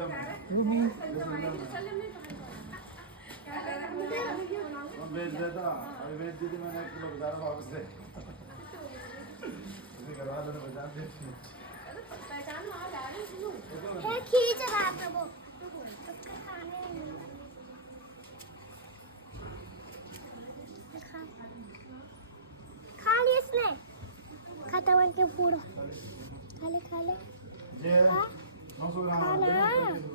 वो भी भेज देता अभी भेज दी थी मैंने 1 किलो बता रहा वापस से करवा दो बता दे है खींच रहा है वो उसके खाने नहीं खा लिया इसने खाता वन के पूरा खा ले ये 900 ग्राम खाना